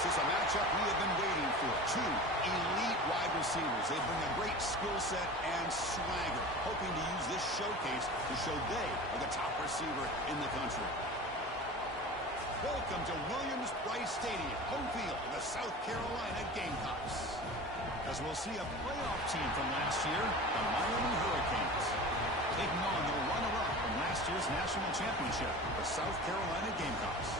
This is a matchup we have been waiting for. Two elite wide receivers. They bring a great skill set and swagger, hoping to use this showcase to show they are the top receiver in the country. Welcome to Williams-Brice Stadium, home field of the South Carolina Gamecocks. As we'll see a playoff team from last year, the Miami Hurricanes, taking on the runner-up from last year's national championship, the South Carolina Gamecocks.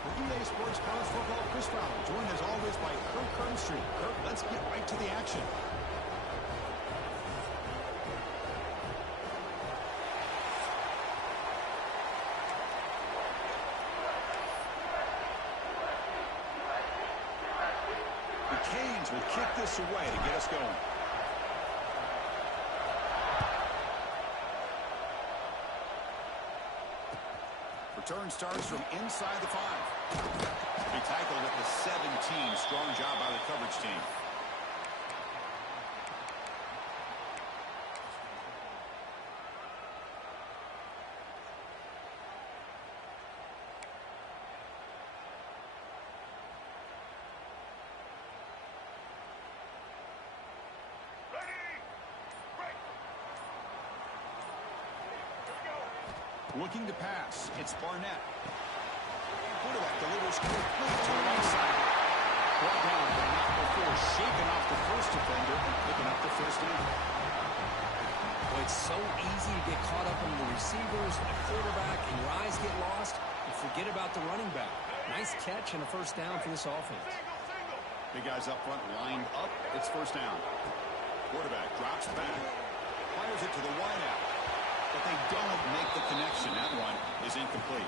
For EA Sports College Football, Chris Fowler, joined as always by Kirk Crumbstreet. Kirk, let's get right to the action. The Canes will kick this away to get us going. Return starts from inside the 5. He tackled at the 17. Strong job by the coverage team. Looking to pass. It's Barnett. Quarterback delivers quickly to the right side. Brought down, but not before shaking off the first defender and picking up the first down. Well, it's so easy to get caught up in the receivers and the quarterback, and your eyes get lost, and forget about the running back. Nice catch and a first down for this offense. Big guys up front lined up. It's first down. Quarterback drops back. Fires it to the wideout. But they don't make the connection. That one is incomplete.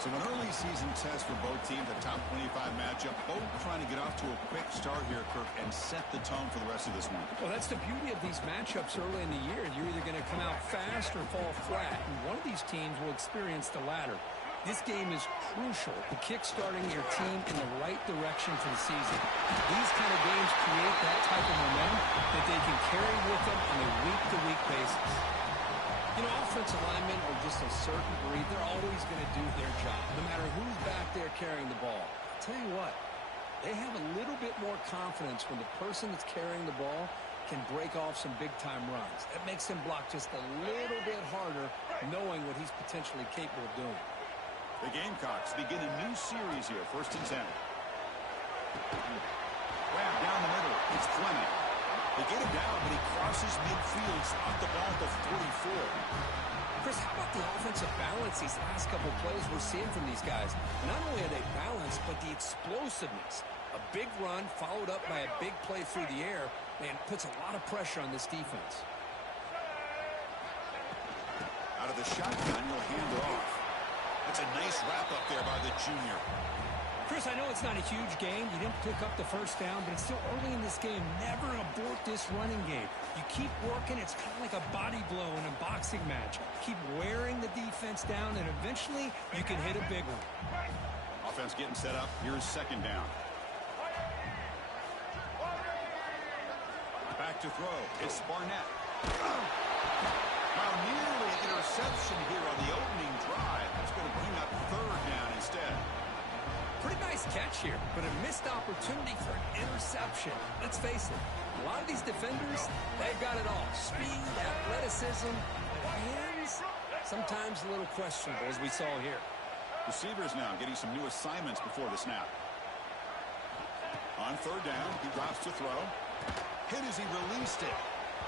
So an early season test for both teams, a top 25 matchup. Both trying to get off to a quick start here, Kirk, and set the tone for the rest of this one. Well, that's the beauty of these matchups early in the year. You're either going to come out fast or fall flat, and one of these teams will experience the latter. This game is crucial to kick-starting your team in the right direction for the season. These kind of games create that type of momentum that they can carry with them on a week-to-week basis. You know, offensive linemen are just a certain breed. They're always going to do their job, no matter who's back there carrying the ball. I'll tell you what, they have a little bit more confidence when the person that's carrying the ball can break off some big-time runs. That makes him block just a little bit harder, knowing what he's potentially capable of doing. The Gamecocks begin a new series here, 1st and 10. Grab down the middle. It's Fleming. They get him down, but he crosses midfield, spot the ball at the 44. Chris, how about the offensive balance these last couple plays we're seeing from these guys? Not only are they balanced, but the explosiveness. A big run followed up by a big play through the air, man, puts a lot of pressure on this defense. Out of the shotgun, he'll hand it off. That's a nice wrap up there by the junior. Chris, I know it's not a huge game. You didn't pick up the first down, but it's still early in this game. Never abort this running game. You keep working. It's kind of like a body blow in a boxing match. Keep wearing the defense down, and eventually you can hit a big one. Offense getting set up. Here's 2nd down. Back to throw. It's Barnett. Now nearly an interception here on the opening drive. That's going to bring up 3rd down instead. Pretty nice catch here, but a missed opportunity for an interception. Let's face it, a lot of these defenders, they've got it all. Speed, athleticism, hands, sometimes a little questionable, as we saw here. Receivers now getting some new assignments before the snap. On 3rd down, he drops to throw. Hit as he released it.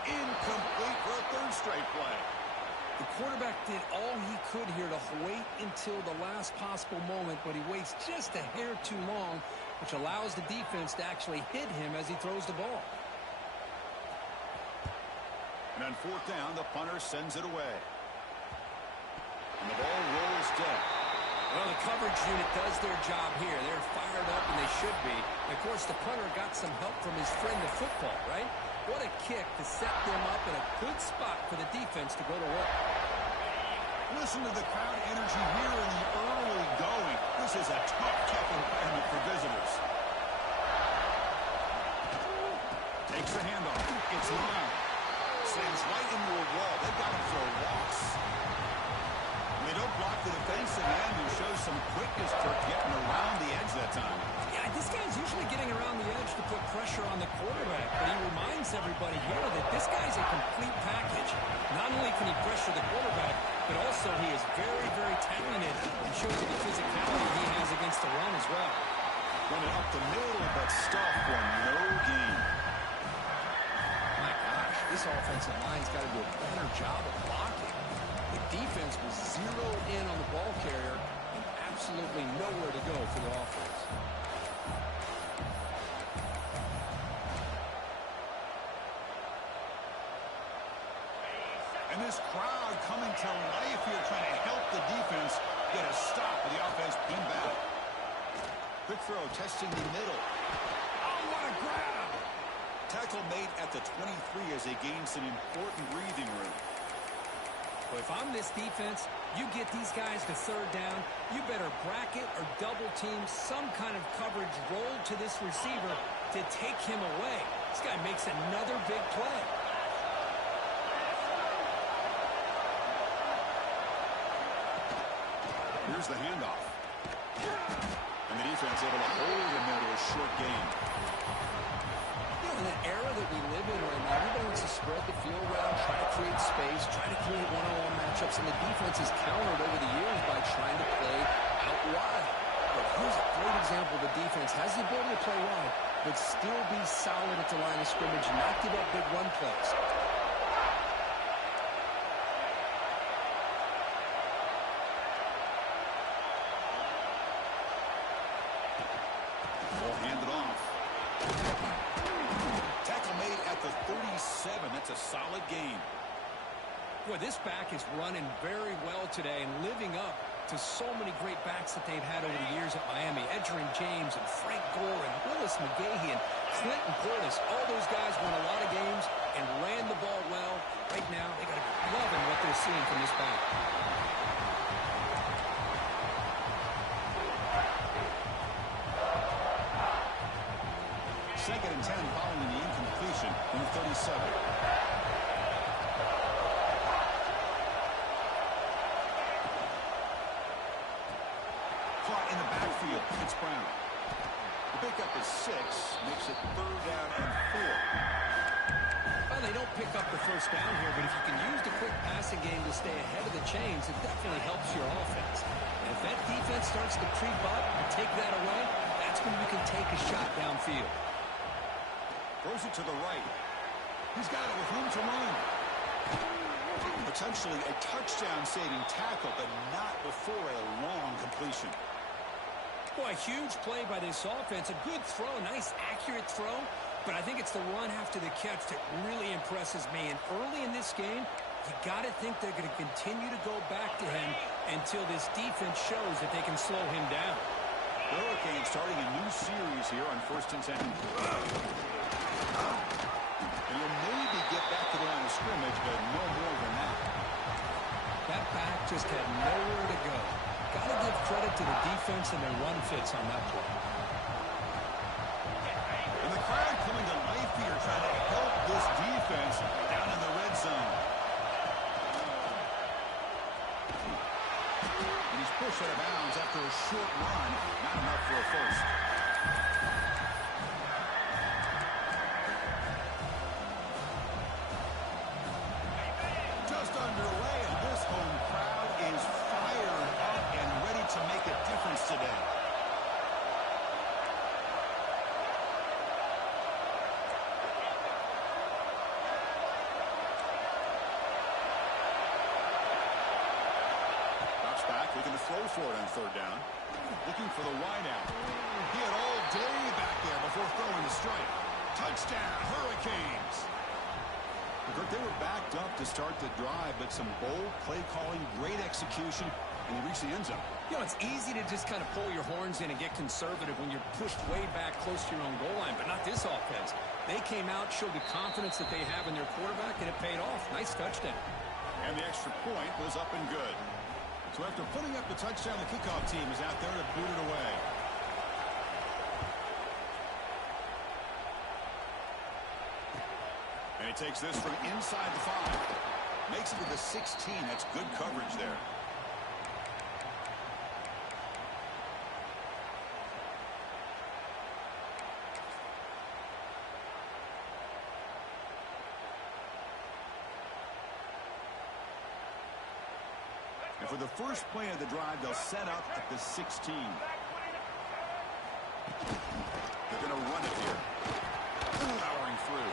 Incomplete for a 3rd straight play. The quarterback did all he could here to wait until the last possible moment, but he waits just a hair too long, which allows the defense to actually hit him as he throws the ball. And on 4th down, the punter sends it away. And the ball rolls dead. Well, the coverage unit does their job here. They're fired up, and they should be. And of course, the punter got some help from his friend, the football, right? What a kick to set them up in a good spot for the defense to go to work. Listen to the crowd energy here in the early going. This is a tough environment for visitors. Takes the handoff. It's long. Slams right into a wall. They've got him for a loss. They don't block the defensive end, who shows some quickness for getting around the edge that time. Yeah, I Yeah, this guy's usually getting around the edge to put pressure on the quarterback, but he reminds everybody here that this guy's a complete package. Not only can he pressure the quarterback, but also he is very, very talented and shows you the physicality he has against the run as well. Running up the middle, but stuffed for no gain. My gosh, this offensive line's got to do a better job of blocking. The defense was zeroed in on the ball carrier and absolutely nowhere to go for the offense. And this crowd coming to life here, trying to help the defense get a stop with the offense pinned back. Quick throw, testing the middle. Oh, what a grab! Tackle made at the 23 as they gain some important breathing room. Well, if I'm this defense, you get these guys to third down, you better bracket or double team some kind of coverage roll to this receiver to take him away. This guy makes another big play. Here's the handoff. And the defense able to hold him there to a short gain. In the era that we live in right now, everybody wants to spread the field around, try to create space, try to create one-on-one matchups, and the defense has countered over the years by trying to play out wide. But here's a great example of the defense has the ability to play wide, but still be solid at the line of scrimmage, not give up big run plays. That's a solid game. Boy, this back is running very well today and living up to so many great backs that they've had over the years at Miami. Edgerrin James and Frank Gore and Willis McGahee and Clinton Portis. All those guys won a lot of games and ran the ball well. Right now, they got to be loving what they're seeing from this back. Second and 10 following the incompletion from the 37. Caught in the backfield. It's Brown. The pickup is 6. Makes it third down and 4. Well, they don't pick up the first down here, but if you can use the quick passing game to stay ahead of the chains, it definitely helps your offense. And if that defense starts to creep up and take that away, that's when you can take a shot downfield. Throws it to the right. He's got it with room to run. Potentially a touchdown-saving tackle, but not before a long completion. Boy, a huge play by this offense. A good throw, nice accurate throw. But I think it's the run after the catch that really impresses me. And early in this game, you got to think they're going to continue to go back to him until this defense shows that they can slow him down. The Hurricanes starting a new series here on 1st and 10. And you'll maybe get back to the line of scrimmage, but no more than that. That back just had nowhere to go. Got to give credit to the defense and their run fits on that play. And the crowd coming to life here, trying to help this defense down in the red zone. And he's pushed out of bounds after a short run. Not enough for a first. Just underway, and this home crowd is fired up and ready to make a difference today. Drops back, looking to throw for it on third down. Looking for the wideout. He had all day back there before throwing the strike. Touchdown, Hurricanes! They were backed up to start the drive, but some bold play calling, great execution, and they reached the end zone. You know, it's easy to just kind of pull your horns in and get conservative when you're pushed way back close to your own goal line, but not this offense. They came out, showed the confidence that they have in their quarterback, and it paid off. Nice touchdown. And the extra point was up and good. So after putting up the touchdown, the kickoff team is out there to boot it away. And he takes this from inside the 5. Makes it to the 16. That's good coverage there. And for the first play of the drive, they'll set up at the 16. They're going to run it here. Powering through.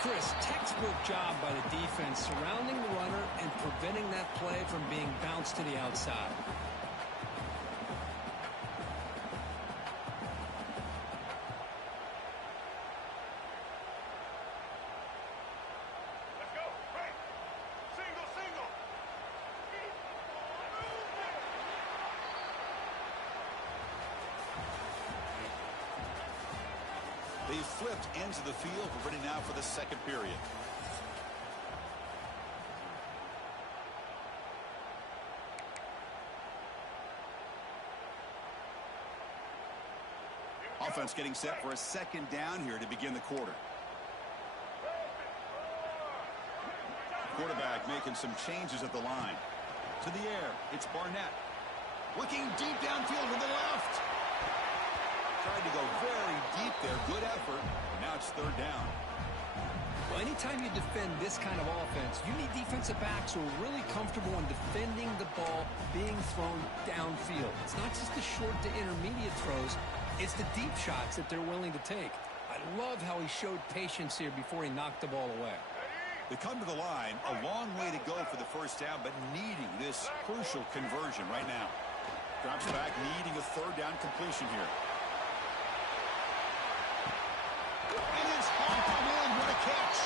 Chris, textbook job by the defense surrounding the runner and preventing that play from being bounced to the outside. They flipped into the field. We're ready now for the second period. Offense getting set for a second down here to begin the quarter. Quarterback making some changes at the line. To the air, it's Barnett. Looking deep downfield with the left. Tried to go very deep there. Good effort. Now it's third down. Well, anytime you defend this kind of offense, you need defensive backs who are really comfortable in defending the ball being thrown downfield. It's not just the short to intermediate throws. It's the deep shots that they're willing to take. I love how he showed patience here before he knocked the ball away. They come to the line. A long way to go for the first down, but needing this crucial conversion right now. Drops back, needing a third down completion here. And it's honked in. What a catch.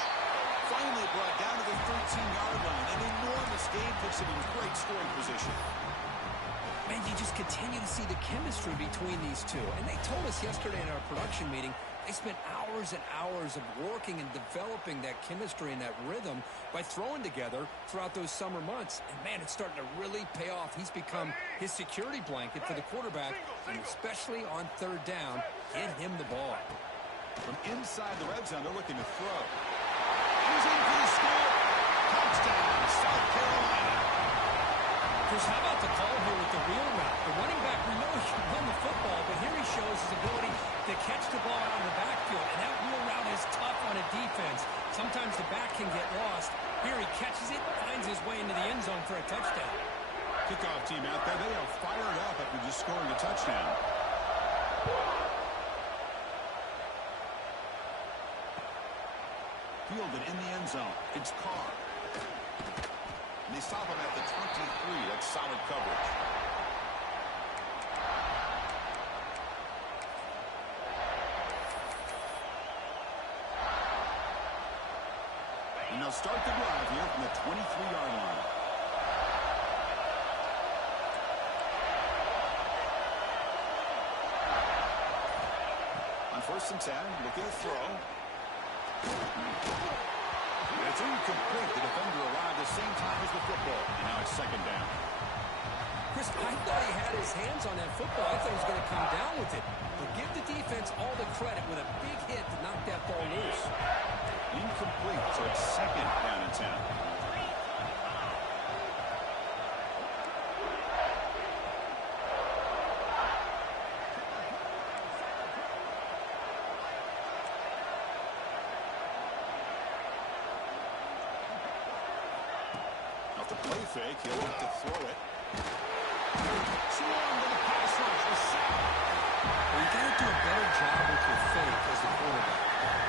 Finally brought down to the 13-yard line. An enormous gain puts him in great scoring position. Man, you just continue to see the chemistry between these two. And they told us yesterday in our production meeting, they spent hours and hours of working and developing that chemistry and that rhythm by throwing together throughout those summer months. And, man, it's starting to really pay off. He's become his security blanket for the quarterback, and especially on third down, get him the ball. From inside the red zone, they're looking to throw. He's in for the score. Touchdown, South Carolina. Chris, how about the call here with the wheel route? The running back, we know he can run the football, but here he shows his ability to catch the ball out of the backfield. And that wheel route is tough on a defense. Sometimes the back can get lost. Here he catches it, finds his way into the end zone for a touchdown. Kickoff team out there. They are fired up after just scoring a touchdown. Fielded in the end zone. It's Carr. And they stop him at the 23. That's solid coverage. And they'll start the drive here from the 23-yard line. On 1st and 10, looking to throw. It's incomplete. The defender arrived the same time as the football. And now it's second down. Chris, I thought he had his hands on that football. I thought he was going to come down with it. But give the defense all the credit with a big hit to knock that ball loose. Incomplete. So it's second down and 10. Play fake, he'll look to throw it. Swung to the pass rush, the sack. Well, you got to do a better job with your fake as a quarterback.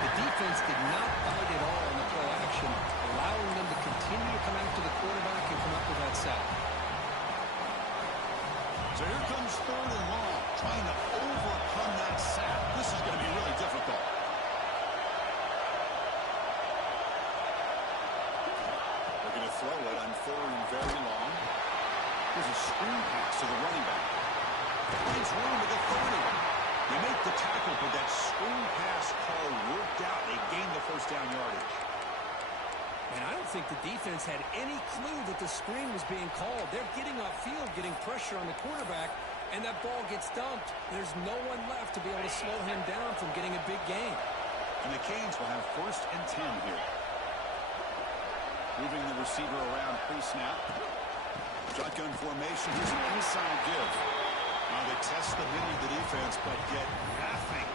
The defense did not bite at all in the play action, allowing them to continue to come after the quarterback and come up with that sack. So here comes third and long, trying to overcome that sack. This is going to be really difficult. Throw it on third and very long. Here's a screen pass to the running back. Finds room at the 30. They make the tackle, but that screen pass call worked out. They gained the first down yardage. And I don't think the defense had any clue that the screen was being called. They're getting upfield, getting pressure on the quarterback, and that ball gets dumped. There's no one left to be able to slow him down from getting a big gain. And the Canes will have 1st and 10 here. Moving the receiver around pre-snap. Shotgun formation. Here's an inside give. Now they test the middle of the defense, but get nothing.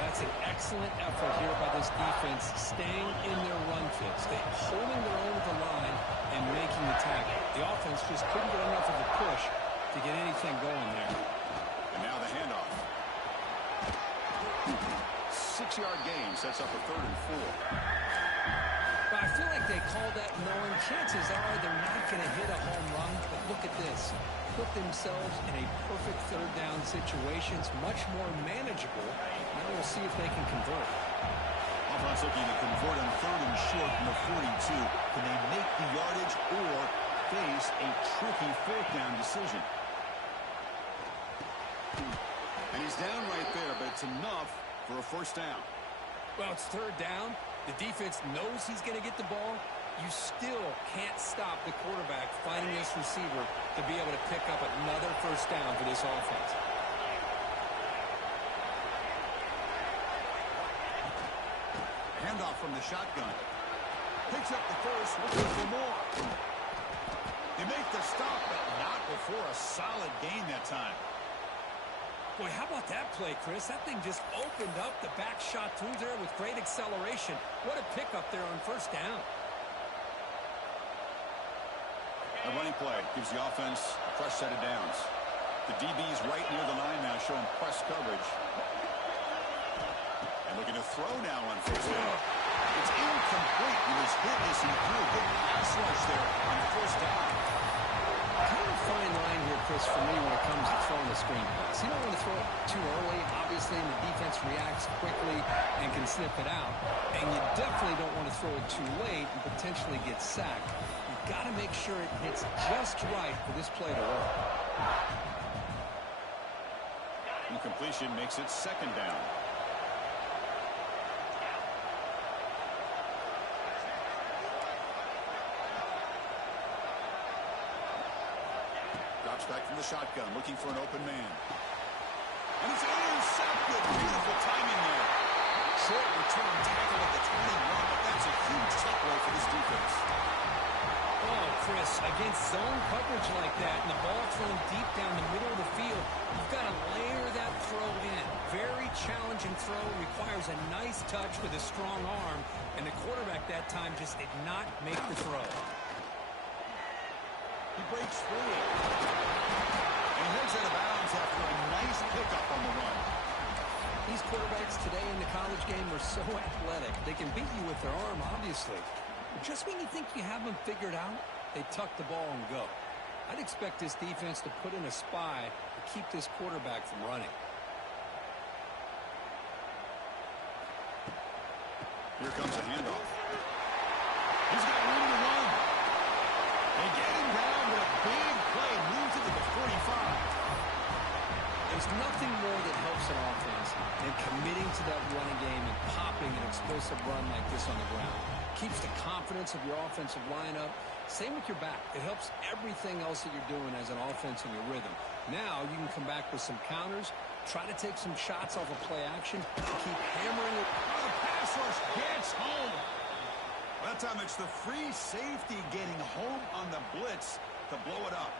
That's an excellent effort here by this defense, staying in their run fits. They're holding their own with the line and making the tackle. The just couldn't get enough of a push to get anything going there. And now the handoff. 6-yard gain sets up a 3rd and 4. But I feel like they called that knowing chances are they're not going to hit a home run. But look at this. Put themselves in a perfect 3rd down situation. It's much more manageable. Now we'll see if they can convert. Offense looking to convert on 3rd and short from the 42. Can they make the yardage or face a tricky 4th down decision? And he's down right there, but it's enough for a 1st down. Well, it's 3rd down. The defense knows he's going to get the ball. You still can't stop the quarterback finding this receiver to be able to pick up another 1st down for this offense. Handoff from the shotgun. Picks up the first, looking for more. They make the stop, but not before a solid gain that time. Boy, how about that play, Chris? That thing just opened up. The back shot through there with great acceleration. What a pickup there on 1st down. A running play gives the offense a fresh set of downs. The DB's right near the line now, showing press coverage. And looking to throw now on 1st down. It's incomplete. He was hit as he threw a good pass rush there on 1st down. Kind of a fine line here, Chris, for me when it comes to throwing the screen pass. You don't want to throw it too early, obviously, and the defense reacts quickly and can sniff it out. And you definitely don't want to throw it too late and potentially get sacked. You've got to make sure it hits just right for this play to work. Incompletion makes it 2nd down. Back from the shotgun, looking for an open man. And it's intercepted. Beautiful timing there. Short return tackle at the 21, but that's a huge takeaway for this defense. Oh, Chris, against zone coverage like that and the ball thrown deep down the middle of the field, you've got to layer that throw in. Very challenging throw, requires a nice touch with a strong arm, and the quarterback that time just did not make the throw. He breaks free. And he heads out of bounds after a nice pickup on the run. These quarterbacks today in the college game are so athletic. They can beat you with their arm, obviously. But just when you think you have them figured out, they tuck the ball and go. I'd expect this defense to put in a spy to keep this quarterback from running. Here comes a handoff. He's got room to run. They get him down with a big play. Moves it to the 45. There's nothing more that helps an offense than committing to that running game and popping an explosive run like this on the ground. Keeps the confidence of your offensive lineup. Same with your back. It helps everything else that you're doing as an offense in your rhythm. Now you can come back with some counters, try to take some shots off of play action, keep hammering it. Oh, the pass rush gets home. That time it's the free safety getting home on the blitz to blow it up.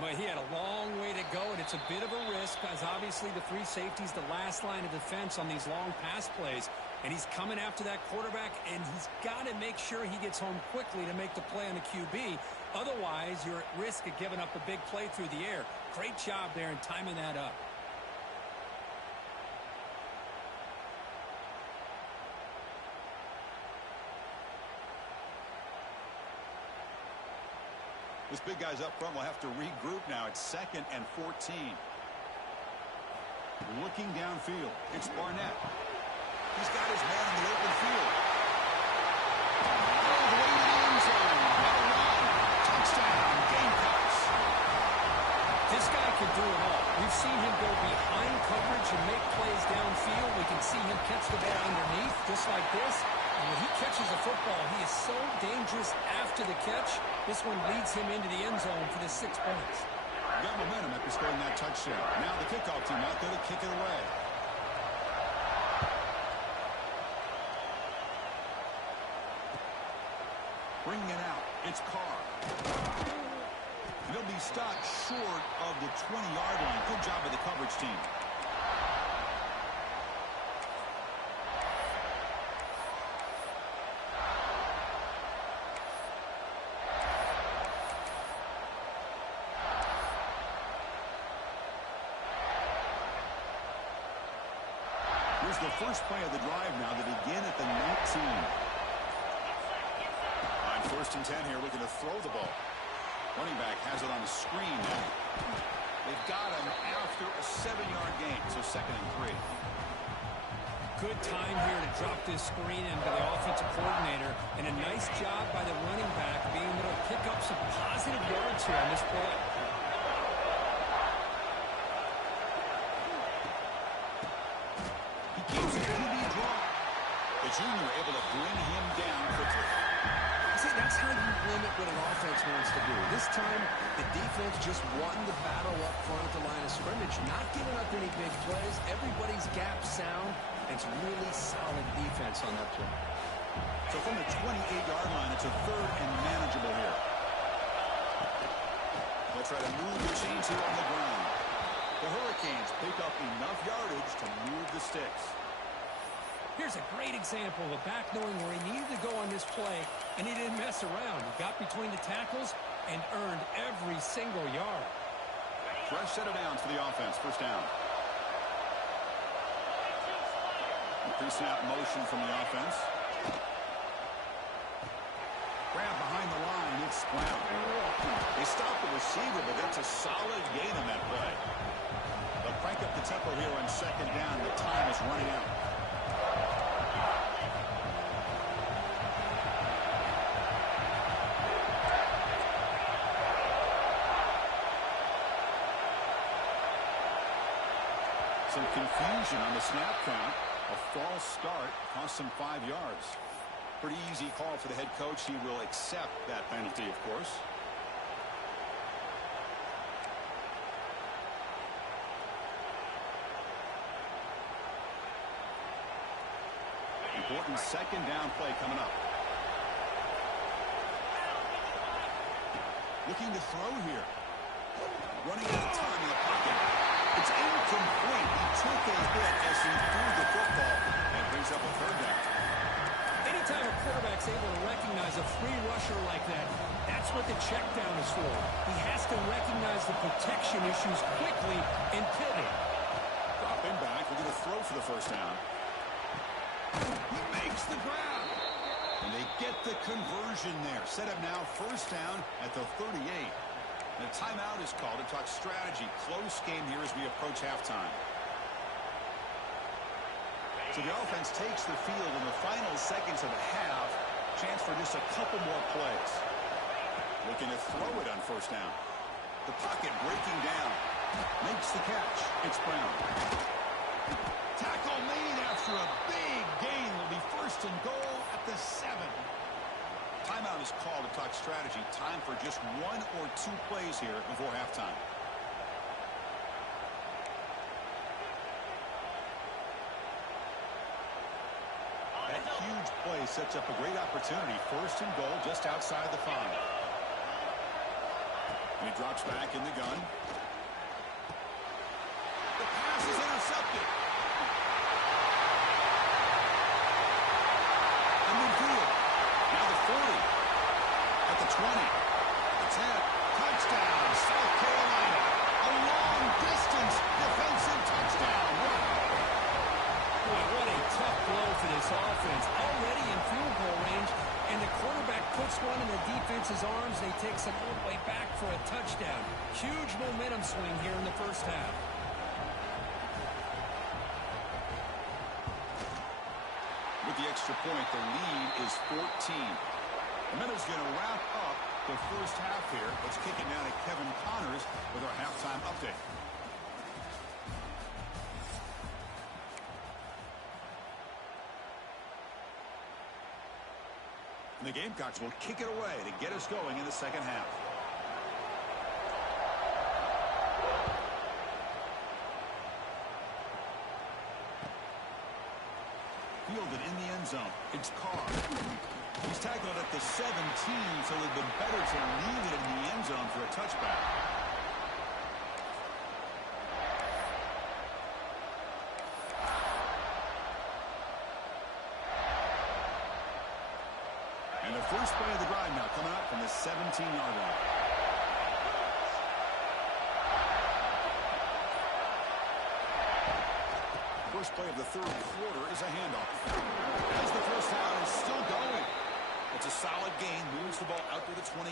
But he had a long way to go, and it's a bit of a risk because obviously the free safety's the last line of defense on these long pass plays. And he's coming after that quarterback, and he's got to make sure he gets home quickly to make the play on the QB. Otherwise, you're at risk of giving up a big play through the air. Great job there in timing that up. This big guy's up front will have to regroup now. It's 2nd and 14. Looking downfield, it's Barnett. He's got his man in the open field. All the way to the end zone. What a run. Touchdown, Gamecocks. This guy can do it all. We've seen him go behind coverage and make plays downfield. We can see him catch the ball underneath, just like this. And when he catches a football, he is so dangerous after the catch. This one leads him into the end zone for the 6 points. Got momentum after scoring that touchdown. Now the kickoff team out there to kick it away. Bringing it out, it's Carr. He'll be stopped short of the 20-yard line. Good job of the coverage team. Here's the first play of the drive now to begin at the 19. On 1st and 10 here, looking to throw the ball. Running back has it on the screen now. They've got him after a 7-yard gain, so 2nd and 3. Good time here to drop this screen into the offensive coordinator, and a nice job by the running back being able to pick up some positive yards here on this play. He keeps it QB draw. The junior able to bring him down quickly. See, that's how you limit what an offense wants to do. This time, the defense just won the battle up front at the line of scrimmage, not giving up any big plays. Everybody's gap sound. It's really solid defense on that play. So from the 28-yard line, it's a 3rd and manageable here. They'll try to move the chains here on the ground. The Hurricanes pick up enough yardage to move the sticks. Here's a great example of a back knowing where he needed to go on this play, and he didn't mess around. He got between the tackles and earned every single yard. Fresh set of downs for the offense. 1st down. Pre-snap motion from the offense. Grab behind the line. It's Brown. They stop the receiver, but that's a solid gain on that play. They'll crank up the tempo here on 2nd down. The time is running out. Some confusion on the snap count. A false start cost him 5 yards. Pretty easy call for the head coach. He will accept that penalty, of course. Important 2nd down play coming up. Looking to throw here. Running out of time in the pocket. It's incomplete. He took a hit as he threw the football and brings up a 3rd down. Anytime a quarterback's able to recognize a free rusher like that, that's what the check down is for. He has to recognize the protection issues quickly and pivot. Drop him back. We're going to throw for the 1st down. He makes the grab. And they get the conversion there. Set up now 1st down at the 38. And a timeout is called to talk strategy. Close game here as we approach halftime. So the offense takes the field in the final seconds of the half. Chance for just a couple more plays. Looking to throw it on 1st down. The pocket breaking down. Makes the catch. It's Brown. Tackle made after a big gain. Will be 1st and goal at the 7. Timeout is called to talk strategy. Time for just 1 or 2 plays here before halftime. That huge play sets up a great opportunity. 1st and goal just outside the 5. And he drops back in the gun. The pass is intercepted. And midfield. Now the 40. At the 20. The 10. Touchdown, South Carolina. A long-distance defensive touchdown. Boy, what a tough blow for this offense. Already in field goal range, and the quarterback puts one in the defense's arms, and he takes it all the way back for a touchdown. Huge momentum swing here in the 1st half. With the extra point, the lead is 14. The Meadows going to wrap up the 1st half here. Let's kick it down to Kevin Connors with our halftime update. And the Gamecocks will kick it away to get us going in the 2nd half. Fielded in the end zone. It's Carr. He's tackled at the 17, so it would have been better to leave it in the end zone for a touchback. And the first play of the drive now coming up from the 17-yard line. first play of the third quarter is a handoff. As the first down is still going. It's a solid gain. Moves the ball out to the 28.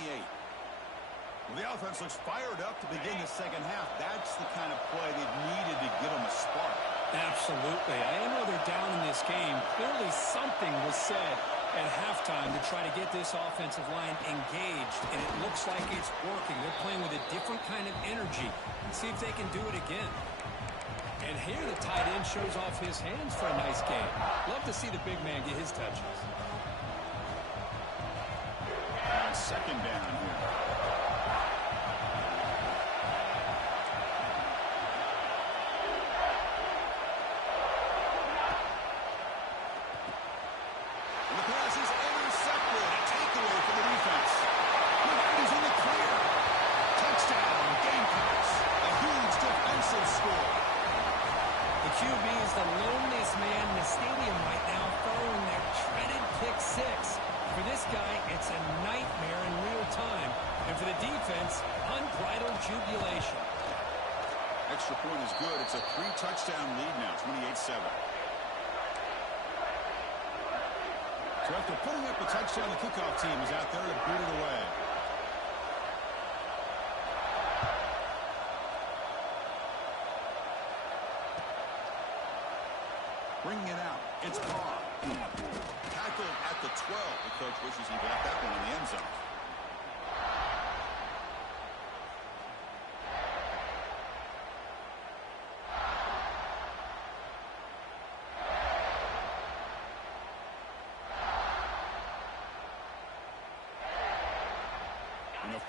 The offense looks fired up to begin the second half. That's the kind of play they've needed to give them a spark. Absolutely. I know they're down in this game. Clearly something was said at halftime to try to get this offensive line engaged, and it looks like it's working. They're playing with a different kind of energy. Let's see if they can do it again. And here the tight end shows off his hands for a nice game. Love to see the big man get his touches. And second down here. Extra point is good. It's a 3-touchdown lead now, 28-7. So after putting up a touchdown, the kickoff team is out there to boot it away. Bringing it out. It's Carr. Tackled at the 12. The coach wishes he got that one in the end zone.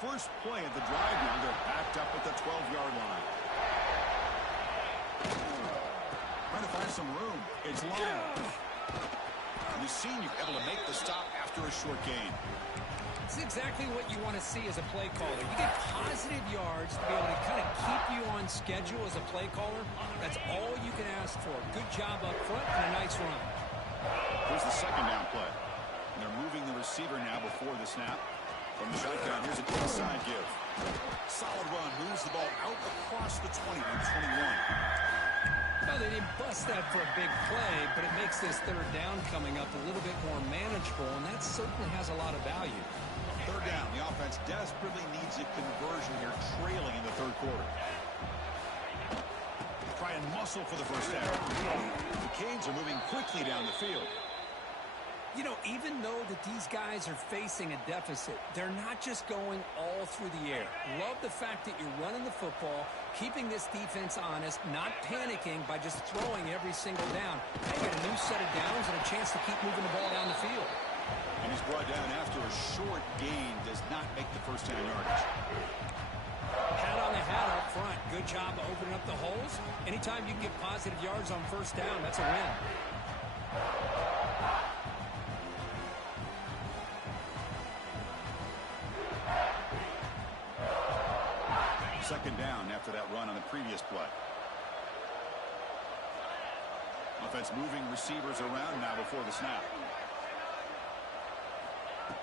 First play of the drive now, they're backed up at the 12-yard line. Trying to find some room. It's long. The senior able to make the stop after a short gain. It's exactly what you want to see as a play caller. You get positive yards to be able to kind of keep you on schedule as a play caller. That's all you can ask for. Good job up front and a nice run. Here's the second down play. And they're moving the receiver now before the snap. From the shotgun, here's an inside give. Solid run, moves the ball out across the 20 and 21. Well, they didn't bust that for a big play, but it makes this third down coming up a little bit more manageable, and that certainly has a lot of value. Third down, the offense desperately needs a conversion here, trailing in the third quarter. Try and muscle for the first down. The Canes are moving quickly down the field. You know, even though that these guys are facing a deficit, they're not just going all through the air. Love the fact that you're running the football, keeping this defense honest, not panicking by just throwing every single down. They get a new set of downs and a chance to keep moving the ball down the field. And he's brought down after a short gain, does not make the first down yardage. Hat on the hat up front. Good job of opening up the holes. Anytime you can get positive yards on first down, that's a win. Second down after that run on the previous play. Offense moving receivers around now before the snap.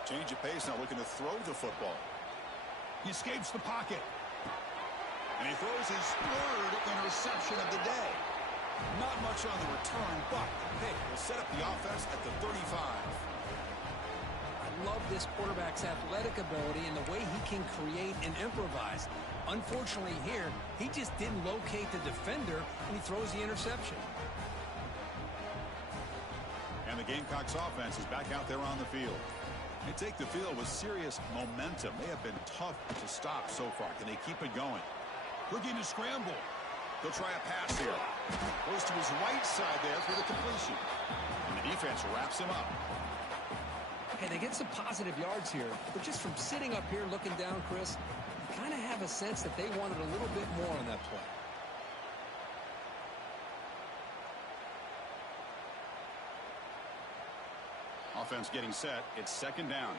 Change of pace now, looking to throw the football. He escapes the pocket. And he throws his third interception of the day. Not much on the return, but the pick will set up the offense at the 35. I love this quarterback's athletic ability and the way he can create and improvise. Unfortunately here, he just didn't locate the defender, and he throws the interception. And the Gamecocks offense is back out there on the field. They take the field with serious momentum. They have been tough to stop so far. Can they keep it going? Looking to scramble. He'll try a pass here. Goes to his right side there for the completion. And the defense wraps him up. Hey, they get some positive yards here, but just from sitting up here looking down, Chris, you kind of have a sense that they wanted a little bit more on that play. Offense getting set. It's second down.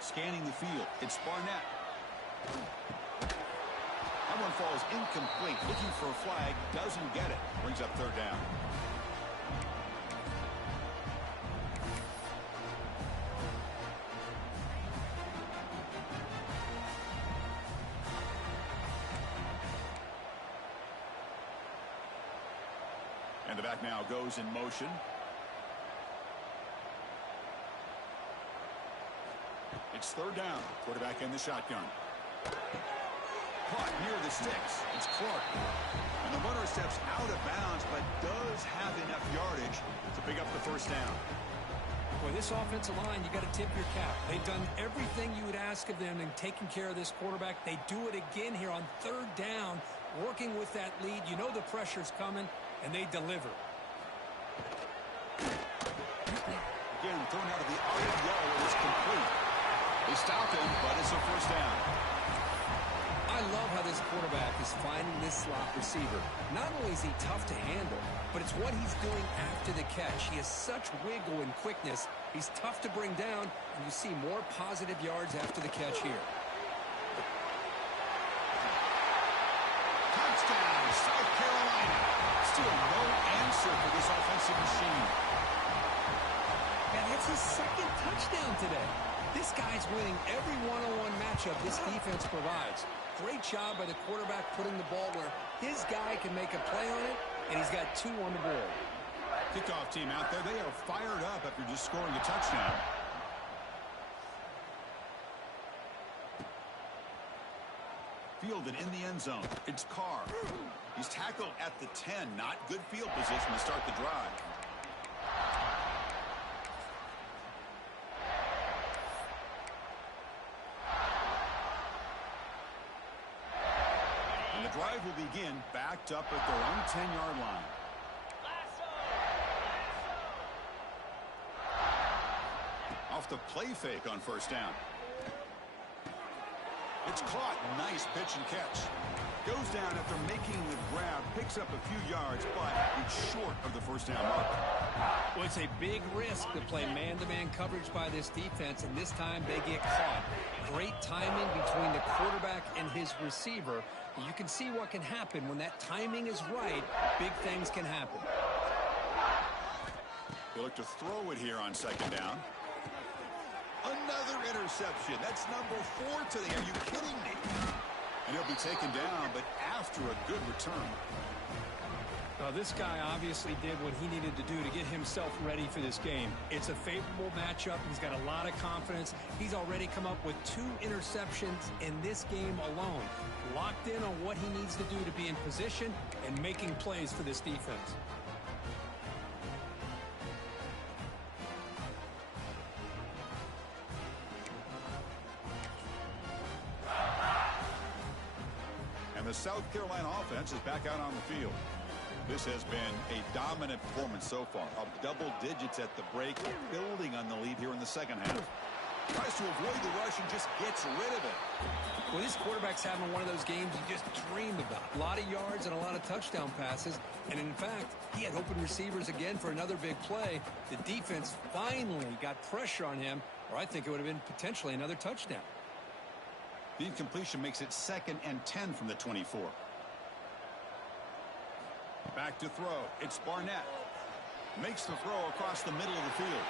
Scanning the field. It's Barnett. That one falls incomplete. Looking for a flag. Doesn't get it. Brings up third down. And the back now goes in motion. It's third down. Quarterback in the shotgun. Caught near the sticks. It's Clark. And the runner steps out of bounds, but does have enough yardage to pick up the first down. Boy, this offensive line, you got to tip your cap. They've done everything you would ask of them in taking care of this quarterback. They do it again here on third down, working with that lead. You know the pressure's coming, and they deliver. Again, thrown out of the RPO. It is complete. They stop him, but it's a first down. I love how this quarterback is finding this slot receiver. Not only is he tough to handle, but it's what he's doing after the catch. He has such wiggle and quickness. He's tough to bring down, and you see more positive yards after the catch here. Touchdown, South Carolina. Still no answer for this offensive machine. And that's his second touchdown today. This guy's winning every one-on-one matchup this defense provides. Great job by the quarterback putting the ball where his guy can make a play on it, and he's got 2 on the board. Kickoff team out there. They are fired up after just scoring a touchdown. Fielded in the end zone. It's Carr. He's tackled at the 10. Not good field position to start the drive. And the drive will begin backed up at their own 10-yard line. Off the play fake on first down. It's caught. Nice pitch and catch. Goes down after making the grab. Picks up a few yards, but it's short of the first down mark. Well, it's a big risk to play man-to-man coverage by this defense, and this time they get caught. Great timing between the quarterback and his receiver. You can see what can happen when that timing is right. Big things can happen. They look to throw it here on second down. Another interception. That's number 4 today. Are you kidding me? And he'll be taken down, but after a good return. This guy obviously did what he needed to do to get himself ready for this game. It's a favorable matchup. He's got a lot of confidence. He's already come up with 2 interceptions in this game alone. Locked in on what he needs to do to be in position and making plays for this defense. And the South Carolina offense is back out on the field. This has been a dominant performance so far. Up double digits at the break, building on the lead here in the second half. Tries to avoid the rush and just gets rid of it. Well, this quarterback's having one of those games you just dreamed about. A lot of yards and a lot of touchdown passes. And in fact, he had open receivers again for another big play. The defense finally got pressure on him, or I think it would have been potentially another touchdown. The incompletion makes it 2nd and 10 from the 24. Back to throw. It's Barnett. Makes the throw across the middle of the field.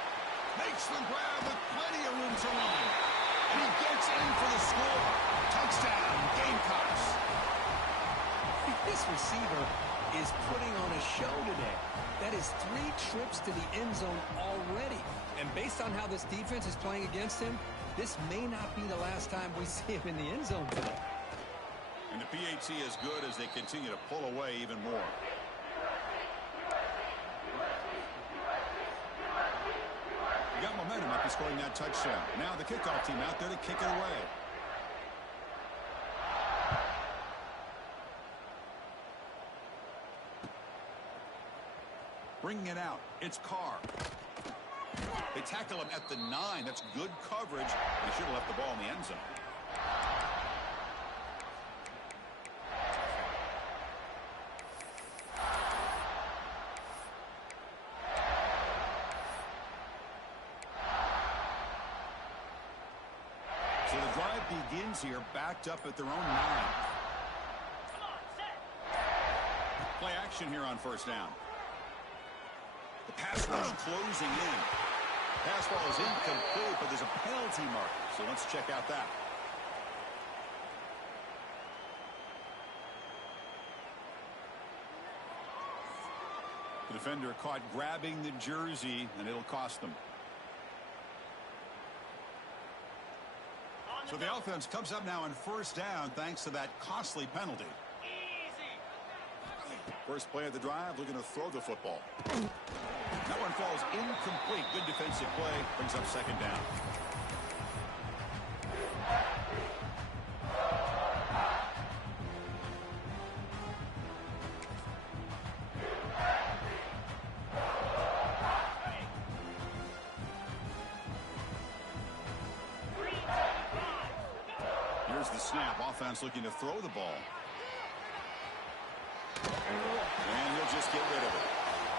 Makes the grab with plenty of room to run. And he gets in for the score. Touchdown, Gamecocks. This receiver is putting on a show today. That is 3 trips to the end zone already. And based on how this defense is playing against him, this may not be the last time we see him in the end zone today. And the PAT is good as they continue to pull away even more. You got momentum after scoring that touchdown. Now the kickoff team out there to kick it away. Bringing it out. It's Carr. They tackle him at the 9. That's good coverage. They should have left the ball in the end zone. So the drive begins here, backed up at their own 9. Play action here on first down. The pass rush closing in. Pass ball is incomplete, but there's a penalty mark. So let's check out that. The Defender caught grabbing the jersey, and it'll cost them. So the offense comes up now on first down thanks to that costly penalty. First play of the drive, looking to throw the football. That one falls incomplete. Good defensive play. Brings up second down. Here's the snap. Offense looking to throw the ball. And he'll just get rid of it.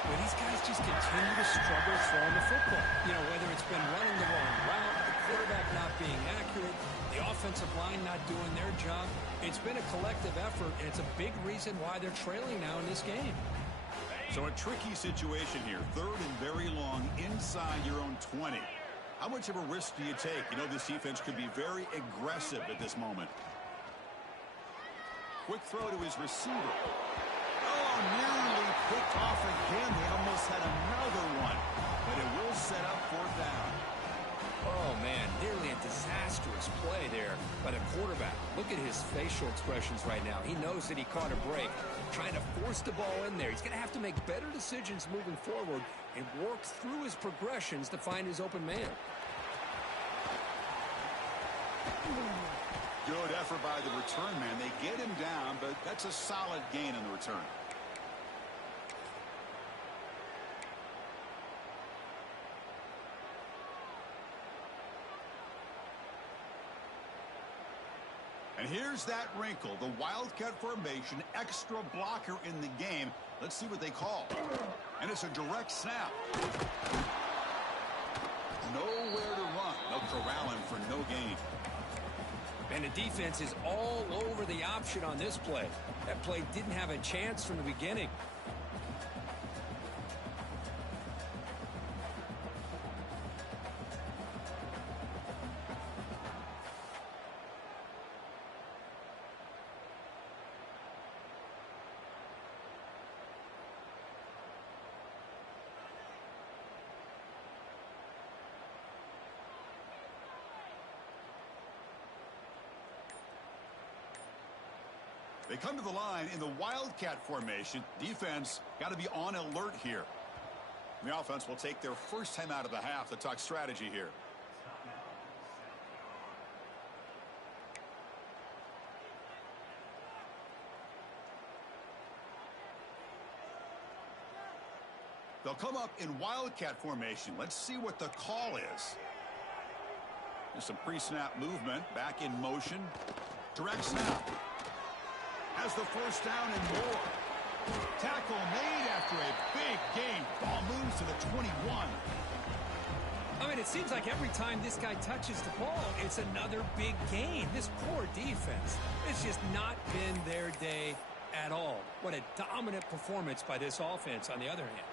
Well, these guys just continue to struggle throwing the football. You know, whether it's been running the wrong route, the quarterback not being accurate, the offensive line not doing their job. It's been a collective effort, and it's a big reason why they're trailing now in this game. So a tricky situation here. Third and very long inside your own 20. How much of a risk do you take? You know, this defense could be very aggressive at this moment. Quick throw to his receiver. Oh, nearly picked off again. They almost had another one, but it will set up fourth down. Oh, man, nearly a disastrous play there by the quarterback. Look at his facial expressions right now. He knows that he caught a break, trying to force the ball in there. He's going to have to make better decisions moving forward and work through his progressions to find his open man. Good effort by the return man. They get him down, but that's a solid gain on the return. And here's that wrinkle, the Wildcat formation, extra blocker in the game. Let's see what they call. And it's a direct snap. Nowhere to run. They'll corral him for no gain. And the defense is all over the option on this play. That play didn't have a chance from the beginning. They come to the line in the Wildcat formation. Defense got to be on alert here. The offense will take their first time out of the half to talk strategy here. They'll come up in Wildcat formation. Let's see what the call is. There's some pre-snap movement. Back in motion. Direct snap. Has the first down and more. Tackle made after a big gain. Ball moves to the 21. I mean, it seems like every time this guy touches the ball, it's another big gain. This poor defense, it's just not been their day at all. What a dominant performance by this offense on the other hand.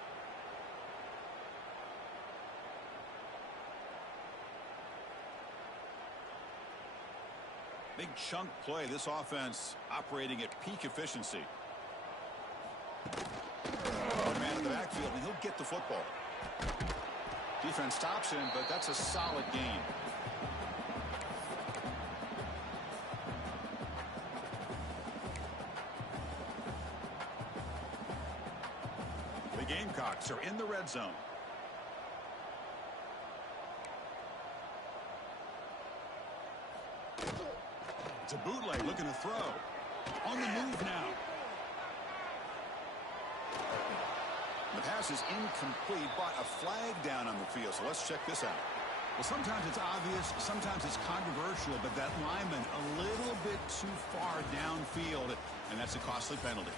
Big chunk play. This offense operating at peak efficiency. Man in the backfield, and he'll get the football. Defense stops him, but that's a solid gain. The Gamecocks are in the red zone. It's a bootleg looking to throw. On the move now. The pass is incomplete, but a flag down on the field. So let's check this out. Well, sometimes it's obvious, sometimes it's controversial, but that lineman a little bit too far downfield, and that's a costly penalty.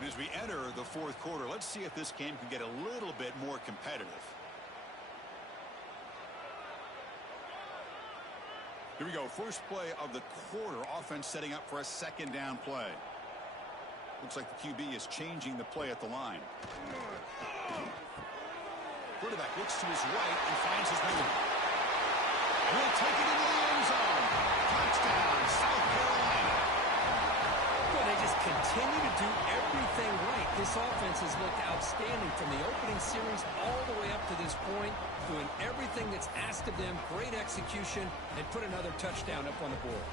And as we enter the fourth quarter, let's see if this game can get a little bit more competitive. Here we go. First play of the quarter. Offense setting up for a second down play. Looks like the QB is changing the play at the line. Quarterback looks to his right and finds his man. He'll take it into the end zone. Touchdown, South Carolina. Well, they just continue to do everything right. This offense has looked outstanding from the opening series all the way up to this point, doing everything that's asked of them, great execution, and put another touchdown up on the board.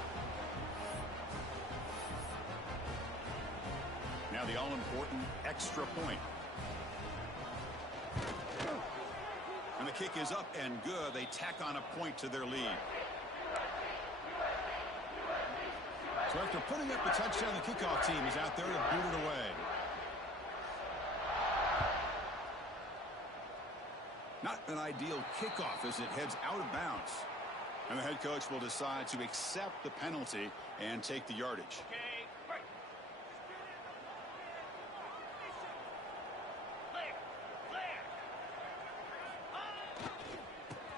Now the all-important extra point. And the kick is up and good. They tack on a point to their lead. So after putting up the touchdown, the kickoff team is out there to boot it away. Not an ideal kickoff as it heads out of bounds. And the head coach will decide to accept the penalty and take the yardage.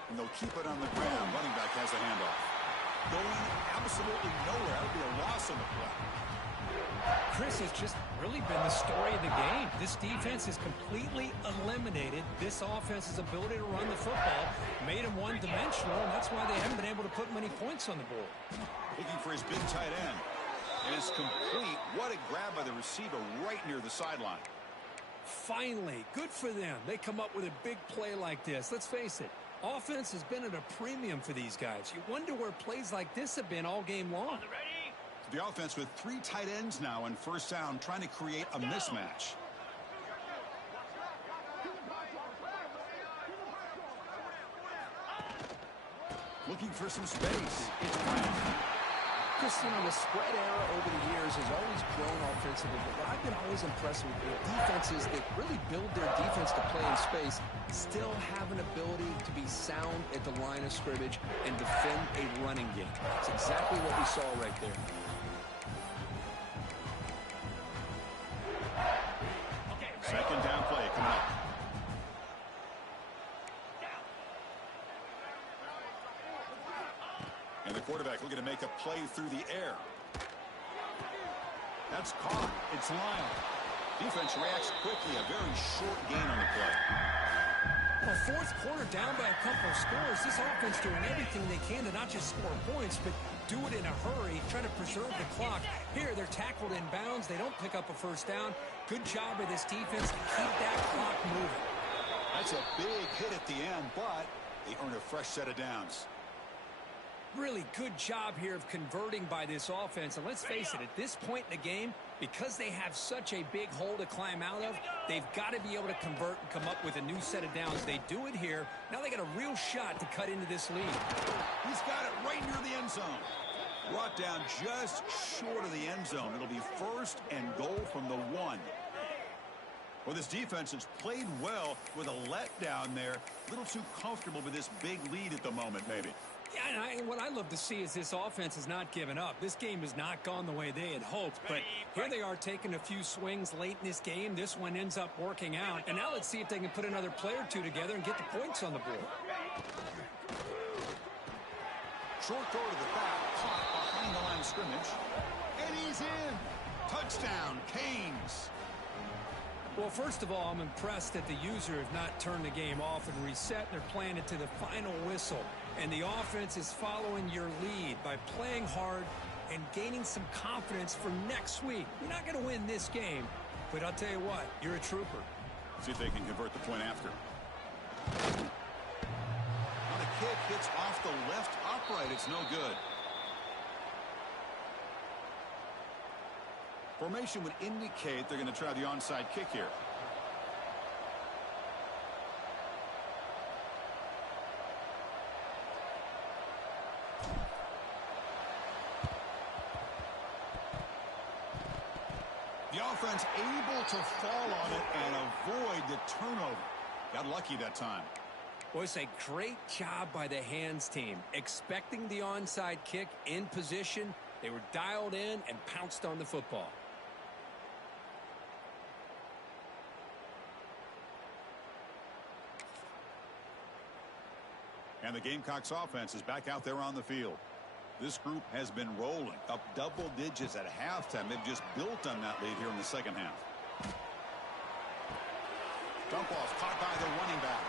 And they'll keep it on the ground. Running back has the handoff. Going absolutely nowhere. That would be a loss on the play. Chris, has just really been the story of the game. This defense has completely eliminated this offense's ability to run the football, made them one-dimensional, and that's why they haven't been able to put many points on the board. Looking for his big tight end. And it's complete. What a grab by the receiver right near the sideline. Finally, good for them. They come up with a big play like this. Let's face it, offense has been at a premium for these guys. You wonder where plays like this have been all game long. The offense with 3 tight ends now in first down, trying to create a mismatch. Looking for some space. It's Brown. Chris, you know, the spread era over the years has always grown offensively, but what I've been always impressed with defenses that really build their defense to play in space still have an ability to be sound at the line of scrimmage and defend a running game. It's exactly what we saw right there. Second down play coming up. And the quarterback looking to make a play through the air. That's caught. It's Lyle. Defense reacts quickly. A very short gain on the play. Well, fourth quarter down by a couple of scores. This offense doing everything they can to not just score points, but do it in a hurry, trying to preserve the clock. Here, they're tackled in bounds. They don't pick up a first down. Good job by this defense to keep that clock moving. That's a big hit at the end, but they earn a fresh set of downs. Really good job here of converting by this offense. And let's face it, at this point in the game, because they have such a big hole to climb out of, they've got to be able to convert and come up with a new set of downs. They do it here. Now they got a real shot to cut into this lead. He's got it right near the end zone. Brought down just short of the end zone. It'll be first and goal from the 1. Well, this defense has played well with a letdown there. A little too comfortable with this big lead at the moment, maybe. Yeah, and what I love to see is this offense has not given up. This game has not gone the way they had hoped, but here they are taking a few swings late in this game. This one ends up working out, and now let's see if they can put another play or two together and get the points on the board. Short throw to the back, caught behind the line of scrimmage, and he's in. Touchdown, Canes. Well, first of all, I'm impressed that the user have not turned the game off and reset. They're playing it to the final whistle. And the offense is following your lead by playing hard and gaining some confidence for next week. You're not going to win this game, but I'll tell you what, you're a trooper. See if they can convert the point after. Well, the kick hits off the left upright. It's no good. Formation would indicate they're going to try the onside kick here. The offense able to fall on it and avoid the turnover. Got lucky that time. Well, it's a great job by the hands team. Expecting the onside kick in position, they were dialed in and pounced on the football. And the Gamecocks offense is back out there on the field. This group has been rolling up double digits at halftime. They've just built on that lead here in the second half. Dump off caught by the running back.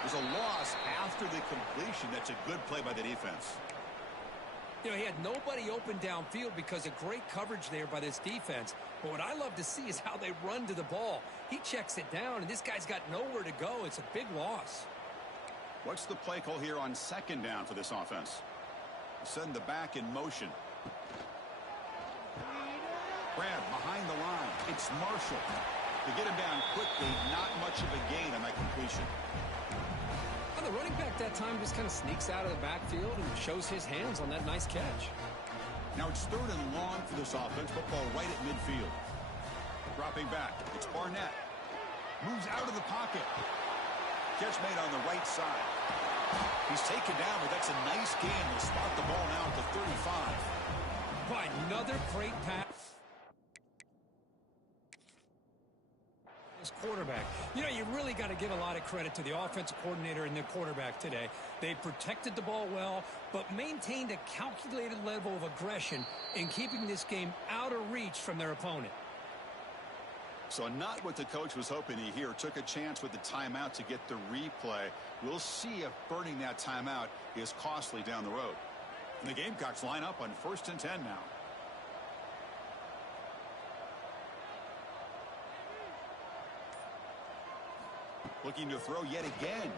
There's a loss after the completion. That's a good play by the defense. You know, he had nobody open downfield because of great coverage there by this defense. But what I love to see is how they run to the ball. He checks it down, and this guy's got nowhere to go. It's a big loss. What's the play call here on second down for this offense? Send the back in motion. Grab behind the line. It's Marshall. To get him down quickly, not much of a gain on that completion. Well, the running back that time just kind of sneaks out of the backfield and shows his hands on that nice catch. Now it's 3rd and long for this offense. Football right at midfield. Dropping back. It's Barnett. Moves out of the pocket. Catch made on the right side. He's taken down, but that's a nice gain. We'll spot the ball now at the 35. Boy, another great pass. This quarterback. You know, you really got to give a lot of credit to the offensive coordinator and the quarterback today. They protected the ball well, but maintained a calculated level of aggression in keeping this game out of reach from their opponent. So not what the coach was hoping to hear. Took a chance with the timeout to get the replay. We'll see if burning that timeout is costly down the road. And the Gamecocks line up on 1st and 10 now. Looking to throw yet again.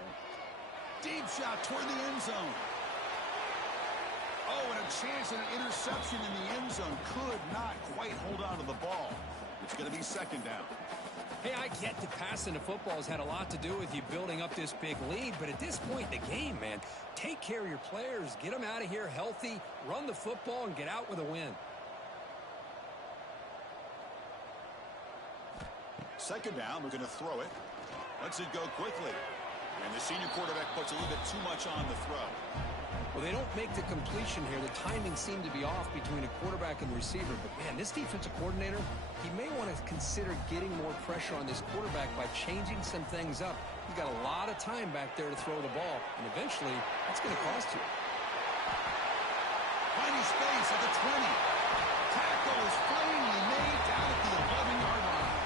Deep shot toward the end zone. Oh, and a chance at an interception in the end zone. Could not quite hold on to the ball. It's going to be 2nd down. Hey, I get that passing the football has had a lot to do with you building up this big lead, but at this point in the game, man, take care of your players, get them out of here healthy, run the football, and get out with a win. 2nd down, we're going to throw it. Lets it go quickly. And the senior quarterback puts a little bit too much on the throw. Well, they don't make the completion here. The timing seemed to be off between a quarterback and receiver. But, man, this defensive coordinator, he may want to consider getting more pressure on this quarterback by changing some things up. He's got a lot of time back there to throw the ball, and eventually that's going to cost you. Finding space at the 20. Tackle is finally made down at the 11-yard line.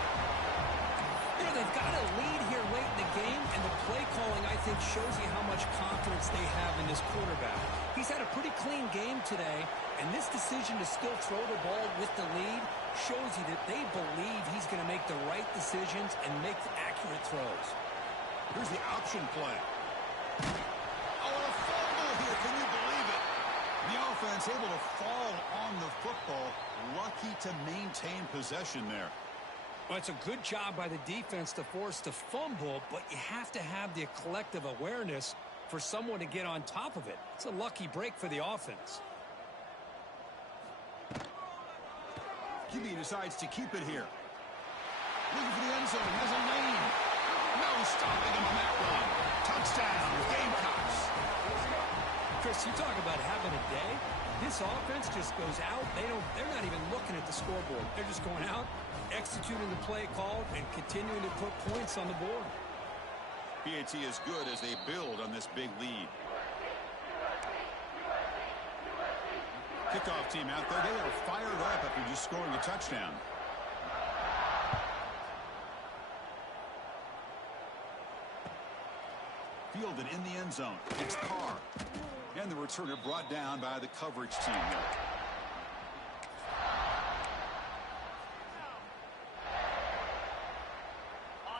You know, they've got a lead here late in the game, and the play calling, I think, shows you how much confidence they have in this quarterback. He's had a pretty clean game today, and this decision to still throw the ball with the lead shows you that they believe he's going to make the right decisions and make accurate throws. Here's the option play. Oh, a fumble here. Can you believe it? The offense able to fall on the football. Lucky to maintain possession there. Well, it's a good job by the defense to force the fumble, but you have to have the collective awareness for someone to get on top of it. It's a lucky break for the offense. QB decides to keep it here. Looking for the end zone. Has a lane. No stopping him on that run. Touchdown, Gamecocks. Chris, you talk about having a day. This offense just goes out. They're not even looking at the scoreboard. They're just going out, executing the play called, and continuing to put points on the board. PAT is good as they build on this big lead. Kickoff team out there. They are fired up after just scoring a touchdown. Fielded in the end zone. It's Carr. And the returner brought down by the coverage team here.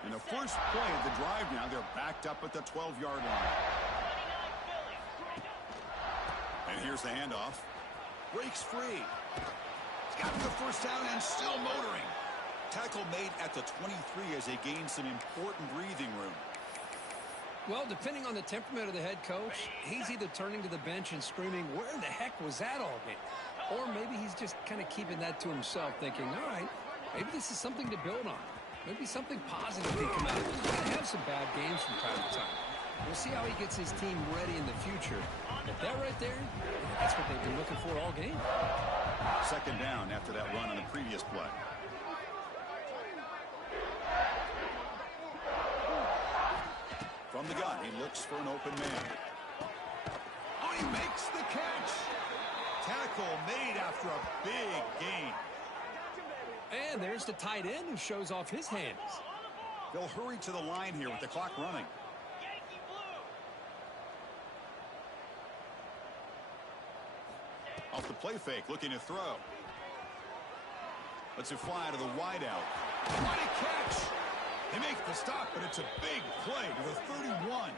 In the first play of the drive now, they're backed up at the 12-yard line. And here's the handoff. Breaks free. He's got the first down and still motoring. Tackle made at the 23 as they gain some important breathing room. Well, depending on the temperament of the head coach, he's either turning to the bench and screaming, where the heck was that all game? Or maybe he's just kind of keeping that to himself, thinking, all right, maybe this is something to build on. Maybe something positive can come out. He's going to have some bad games from time to time. We'll see how he gets his team ready in the future. But that right there, that's what they've been looking for all game. 2nd down after that run on the previous play. From the gun, he looks for an open man. Oh, he makes the catch. Tackle made after a big gain. And there's the tight end who shows off his hands. They'll hurry to the line here with the clock running. Off the play fake, looking to throw. Lets it fly to the wideout. What a catch! They make the stop, but it's a big play to the 31.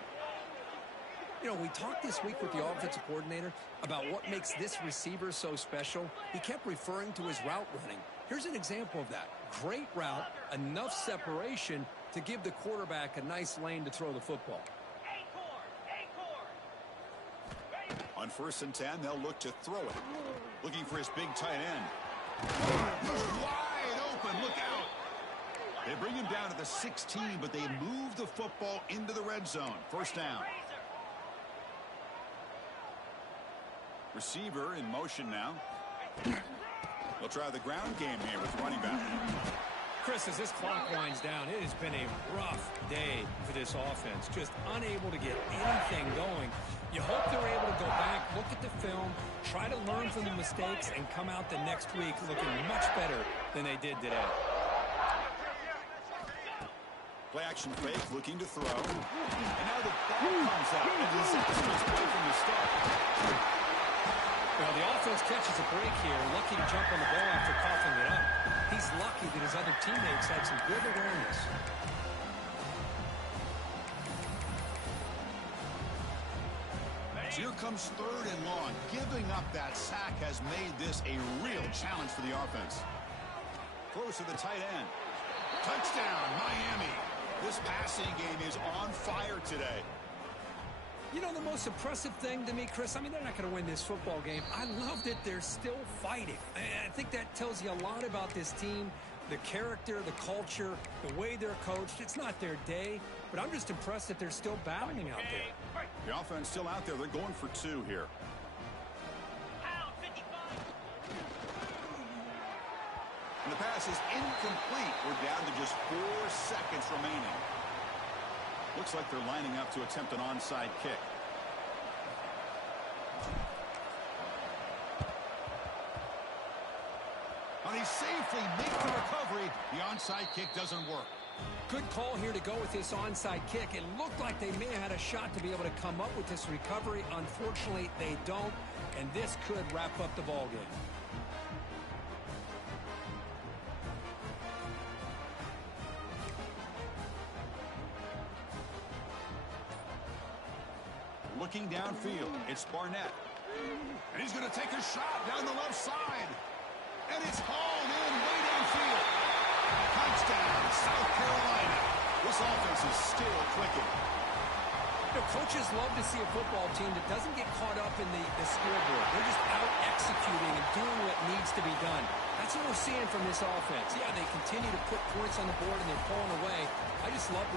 You know, we talked this week with the offensive coordinator about what makes this receiver so special. He kept referring to his route running. Here's an example of that. Great route, enough separation to give the quarterback a nice lane to throw the football. On 1st and 10, they'll look to throw it. Looking for his big tight end. Wide open, look out. They bring him down to the 16, but they move the football into the red zone. 1st down. Receiver in motion now. They'll try the ground game here with the running back. Chris, as this clock winds down, it has been a rough day for this offense. Just unable to get anything going. You hope they're able to go back, look at the film, try to learn from the mistakes, and come out the next week looking much better than they did today. Play action fake, looking to throw. And now the ball comes out. A disastrous play from the start. Well, the offense catches a break here, lucky to jump on the ball after coughing it up. He's lucky that his other teammates had some good awareness. Here comes 3rd and long. Giving up that sack has made this a real challenge for the offense. Close to the tight end. Touchdown, Miami. This passing game is on fire today. You know, the most impressive thing to me, Chris, I mean, they're not going to win this football game. I love that they're still fighting. I think that tells you a lot about this team, the character, the culture, the way they're coached. It's not their day, but I'm just impressed that they're still battling out there. The offense still out there. They're going for 2 here. And the pass is incomplete. We're down to just 4 seconds remaining. Looks like they're lining up to attempt an onside kick. And he safely makes the recovery. The onside kick doesn't work. Good call here to go with this onside kick. It looked like they may have had a shot to be able to come up with this recovery. Unfortunately, they don't, and this could wrap up the ball game. Looking downfield, it's Barnett. And he's going to take a shot down the left side. And it's hauled in way downfield. Touchdown, South Carolina. This offense is still clicking. You know, coaches love to see a football team that doesn't get caught up in the scoreboard. They're just out executing and doing what needs to be done. That's what we're seeing from this offense. Yeah, they continue to put points on the board and they're pulling away. I just love